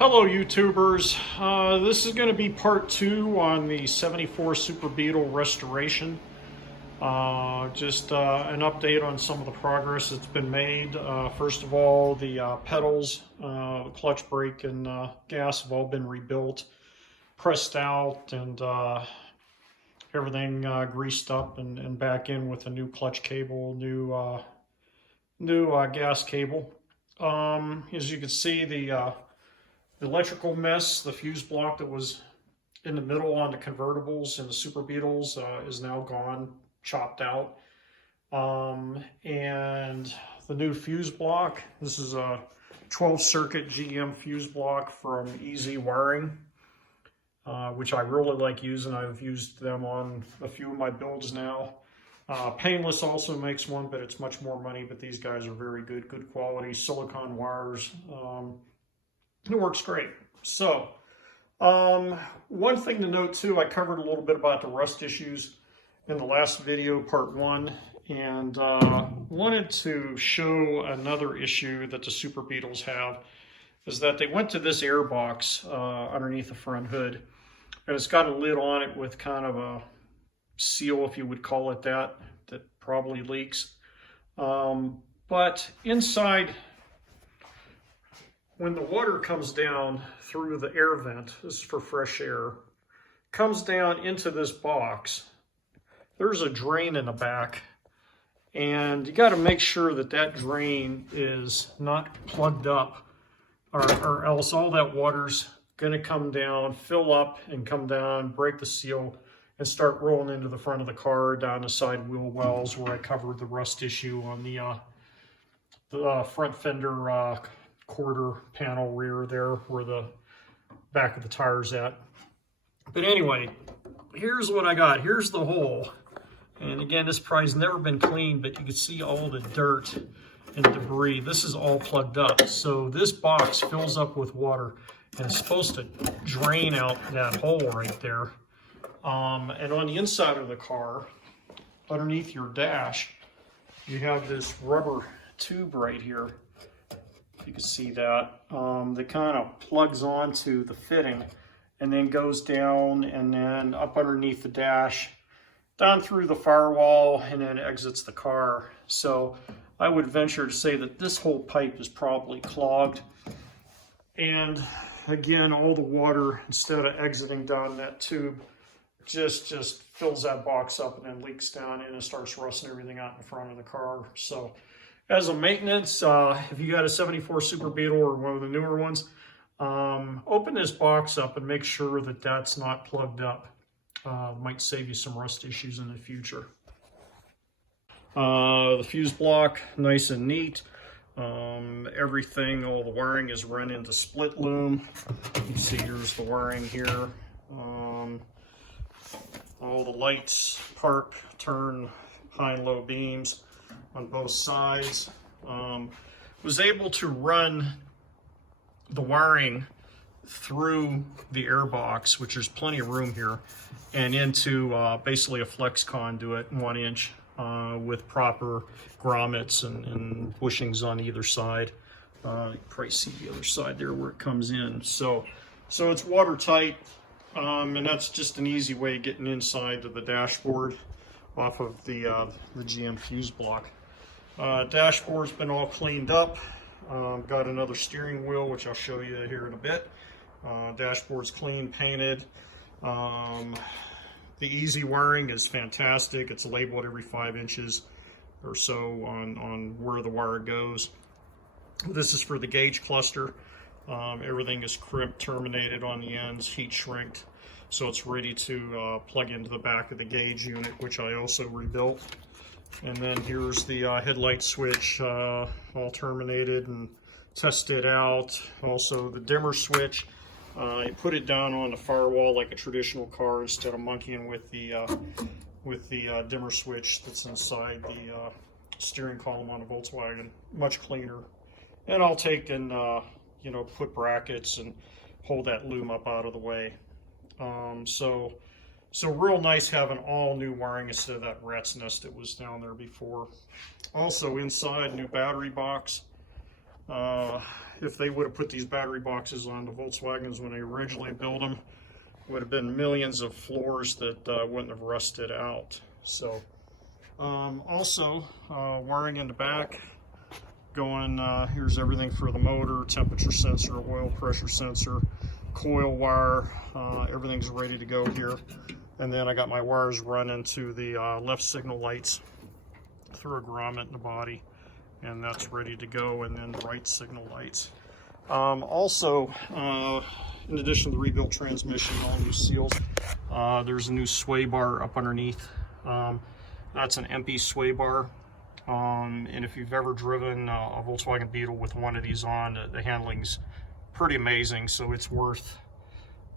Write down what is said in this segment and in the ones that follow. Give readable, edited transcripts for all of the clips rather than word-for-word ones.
Hello YouTubers, this is going to be part 2 on the 74 Super Beetle restoration. Just an update on some of the progress that's been made. First of all, the pedals, the clutch brake and gas have all been rebuilt, pressed out, and everything greased up and back in with a new clutch cable, new gas cable. As you can see, the electrical mess, the fuse block that was in the middle on the convertibles and the Super Beetles is now gone, chopped out. And the new fuse block, this is a 12 circuit GM fuse block from Easy Wiring, which I really like using. I've used them on a few of my builds now. Painless also makes one, but it's much more money, but these guys are very good quality silicone wires. It works great. So, one thing to note too, I covered a little bit about the rust issues in the last video, part 1, and wanted to show another issue that the Super Beetles have, is that they went to this air box underneath the front hood, and it's got a lid on it with kind of a seal, if you would call it that probably leaks. But inside, when the water comes down through the air vent, this is for fresh air, comes down into this box, there's a drain in the back, and you got to make sure that that drain is not plugged up, or else all that water's going to come down, fill up and come down, break the seal, and start rolling into the front of the car, down the side wheel wells, where I covered the rust issue on the front fender quarter panel rear there, where the back of the tire's at. But anyway, here's what I got. Here's the hole. And again, this probably's never been cleaned, but you can see all the dirt and debris. This is all plugged up. So this box fills up with water and it's supposed to drain out that hole right there. And on the inside of the car, underneath your dash, you have this rubber tube right here. You can see that that kind of plugs onto the fitting and then goes down and then up underneath the dash, down through the firewall, and then exits the car. So I would venture to say that this whole pipe is probably clogged. And again, all the water, instead of exiting down that tube, just fills that box up and then leaks down in and starts rusting everything out in front of the car. So as a maintenance, if you got a 74 Super Beetle or one of the newer ones, open this box up and make sure that that's not plugged up. Might save you some rust issues in the future. The fuse block, nice and neat. Everything, all the wiring is run into split loom. You can see here's the wiring here. All the lights, park, turn, high and low beams on both sides. Was able to run the wiring through the air box, which there's plenty of room here, and into basically a flex conduit, 1 inch, with proper grommets and bushings on either side. You can probably see the other side there where it comes in. So it's watertight, and that's just an easy way of getting inside of the dashboard off of the GM fuse block. Dashboard's been all cleaned up. Got another steering wheel, which I'll show you here in a bit. Dashboard's clean, painted. The Easy Wiring is fantastic. It's labeled every 5 inches or so on where the wire goes. This is for the gauge cluster. Everything is crimped, terminated on the ends, heat shrinked, so it's ready to plug into the back of the gauge unit, which I also rebuilt. And then here's the headlight switch, all terminated and tested out. Also the dimmer switch, you put it down on the firewall like a traditional car instead of monkeying with the dimmer switch that's inside the steering column on a Volkswagen. Much cleaner. And I'll take and put brackets and hold that loom up out of the way. So real nice having all new wiring instead of that rat's nest that was down there before. Also inside, new battery box. if they would have put these battery boxes on the Volkswagens when they originally built them. Would have been millions of floors that wouldn't have rusted out. So also wiring in the back, going here's everything for the motor, temperature sensor, oil pressure sensor, coil wire, everything's ready to go here. And then I got my wires running to the left signal lights through a grommet in the body, and that's ready to go, and then the right signal lights. Also, in addition to the rebuilt transmission, all new seals, there's a new sway bar up underneath. That's an MP sway bar, and if you've ever driven a Volkswagen Beetle with one of these on, the handling's pretty amazing, so it's worth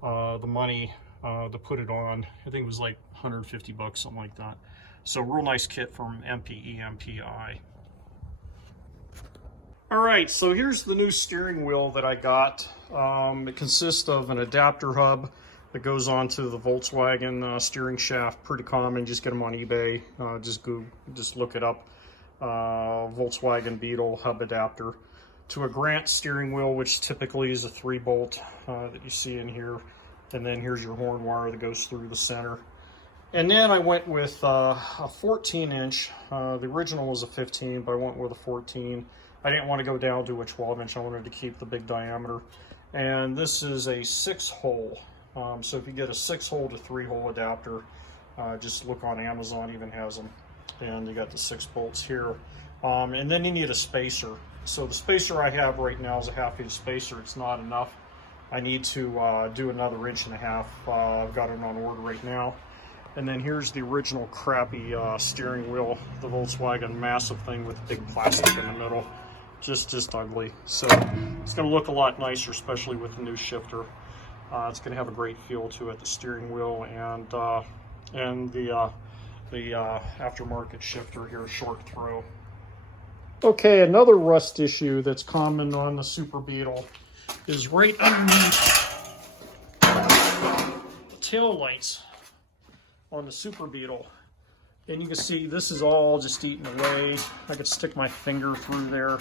the money to put it on. I think it was like 150 bucks, something like that. So real nice kit from MPI. All right, so here's the new steering wheel that I got. It consists of an adapter hub that goes onto the Volkswagen steering shaft. Pretty common, just get them on eBay. Just look it up. Volkswagen Beetle hub adapter to a Grant steering wheel, which typically is a 3-bolt that you see in here. And then here's your horn wire that goes through the center. And then I went with a 14-inch. The original was a 15, but I went with a 14. I didn't want to go down to a 12-inch. I wanted to keep the big diameter. And this is a 6-hole. So if you get a 6-hole to 3-hole adapter, just look on Amazon, even has them. And you got the 6 bolts here. And then you need a spacer. So the spacer I have right now is a 1/2-inch spacer. It's not enough. I need to do another 1.5 inches. I've got it on order right now. And then here's the original crappy steering wheel, the Volkswagen massive thing with big plastic in the middle. Just ugly. So it's going to look a lot nicer, especially with the new shifter. It's going to have a great feel to it, the steering wheel and the aftermarket shifter here, short throw. Okay, another rust issue that's common on the Super Beetle is right underneath the tail lights on the Super Beetle. And you can see this is all just eaten away. I could stick my finger through there,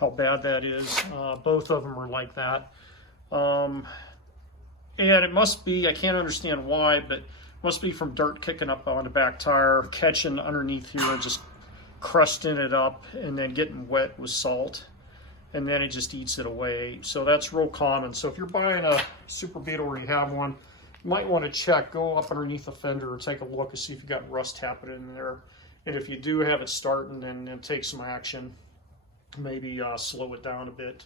how bad that is. Both of them are like that. And it must be, I can't understand why, but it must be from dirt kicking up on the back tire, catching underneath here and just crusting it up, and then getting wet with salt, and then it just eats it away. So that's real common. So if you're buying a Super Beetle or you have one, you might want to check, go up underneath the fender and take a look and see if you got rust happening in there. And if you do have it starting, then take some action, maybe slow it down a bit.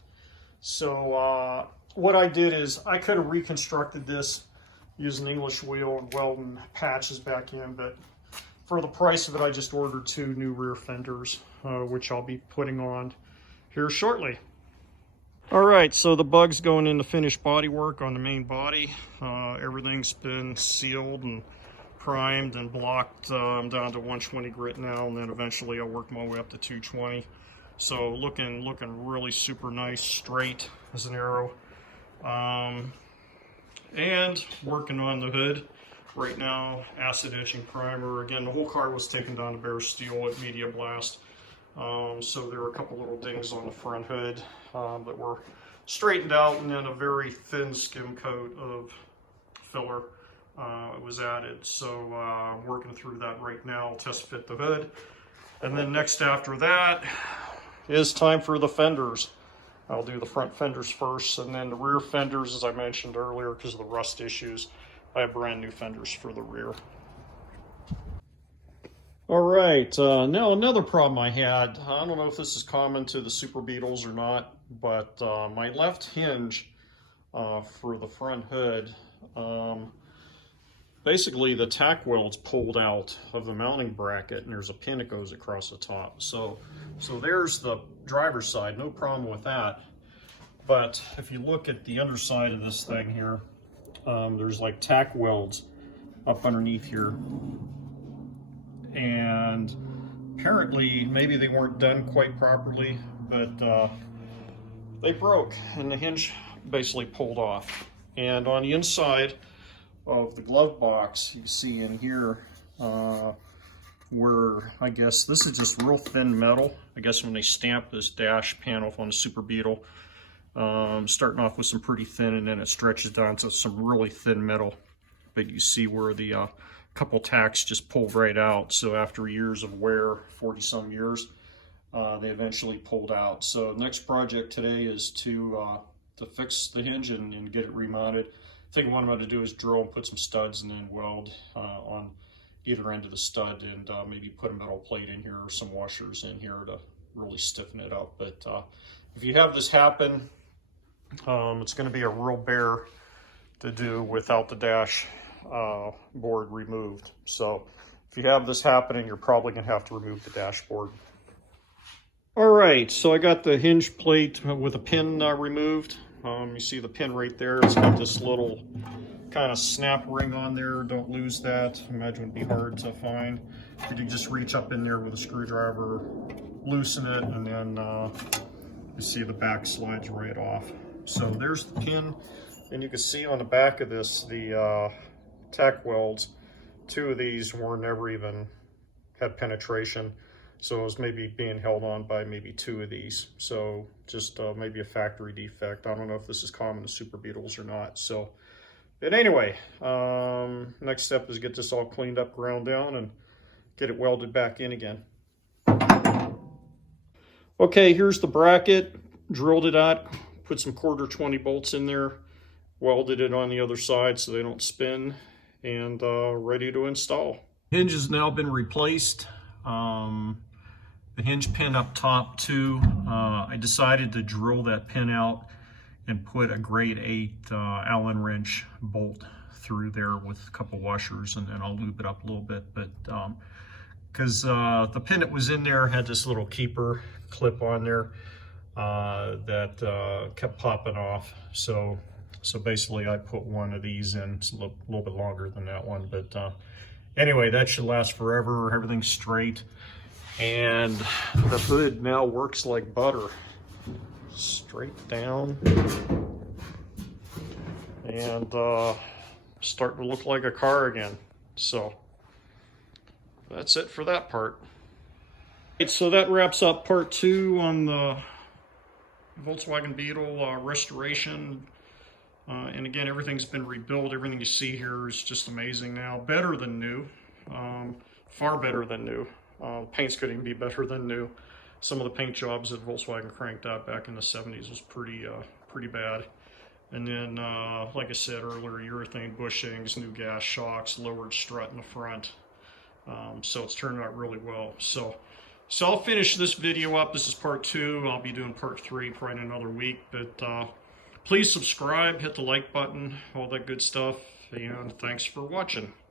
So what I did is I could have reconstructed this using English wheel and welding patches back in, but for the price of it, I just ordered 2 new rear fenders, which I'll be putting on here shortly. All right, so the bug's going into finished body work on the main body. Everything's been sealed and primed and blocked. I'm down to 120 grit now, and then eventually I'll work my way up to 220. So looking really super nice, straight as an arrow. And working on the hood right now, acid etching primer. Again, the whole car was taken down to bare steel at Media Blast. So there were a couple little dings on the front hood that were straightened out, and then a very thin skim coat of filler was added. So I'm working through that right now. I'll test fit the hood. And then next after that is time for the fenders. I'll do the front fenders first, and then the rear fenders, as I mentioned earlier, because of the rust issues, I have brand new fenders for the rear. All right, now another problem I had, I don't know if this is common to the Super Beetles or not, but my left hinge for the front hood, basically the tack weld's pulled out of the mounting bracket, and there's a pin that goes across the top. So there's the driver's side, no problem with that. But if you look at the underside of this thing here, there's like tack welds up underneath here, and apparently maybe they weren't done quite properly, but they broke and the hinge basically pulled off. And on the inside of the glove box, you see in here where, I guess this is just real thin metal. I guess when they stamped this dash panel on the Super Beetle, Starting off with some pretty thin, and then it stretches down to some really thin metal. But you see where the couple tacks just pulled right out. So after years of wear, 40 some years, they eventually pulled out. So next project today is to fix the hinge and get it remounted. I think what I'm going to do is drill and put some studs and then weld on either end of the stud, and maybe put a metal plate in here or some washers in here to really stiffen it up. But if you have this happen, it's going to be a real bear to do without the dash board removed. So if you have this happening, you're probably going to have to remove the dashboard. All right, so I got the hinge plate with a pin removed. You see the pin right there. It's got this little kind of snap ring on there. Don't lose that. I imagine it'd be hard to find. You can just reach up in there with a screwdriver, loosen it, and then you see the back slides right off. So there's the pin, and you can see on the back of this the tack welds. Two of these were never even had penetration, so it was maybe being held on by maybe two of these. So just maybe a factory defect. I don't know if this is common to Super Beetles or not. So, but anyway, next step is get this all cleaned up, ground down, and get it welded back in again. Okay, here's the bracket. Drilled it out, put some 1/4 bolts in there, welded it on the other side so they don't spin, and ready to install. Hinge has now been replaced. The hinge pin up top too, I decided to drill that pin out and put a grade 8 Allen wrench bolt through there with a couple washers, and then I'll lube it up a little bit. But because the pin that was in there had this little keeper clip on there that kept popping off. So basically I put one of these in. It's a little bit longer than that one, but anyway, that should last forever. Everything's straight, and the hood now works like butter. Straight down, and starting to look like a car again. So that's it for that part. So that wraps up part 2 on the Volkswagen Beetle restoration. And again, everything's been rebuilt. Everything you see here is just amazing now. Better than new. Far better than new. Paints couldn't even be better than new. Some of the paint jobs that Volkswagen cranked out back in the 70s was pretty bad. And then, like I said earlier, urethane bushings, new gas shocks, lowered strut in the front. So it's turned out really well. So I'll finish this video up. This is part 2. I'll be doing part 3 probably in another week. But please subscribe, hit the like button, all that good stuff. And thanks for watching.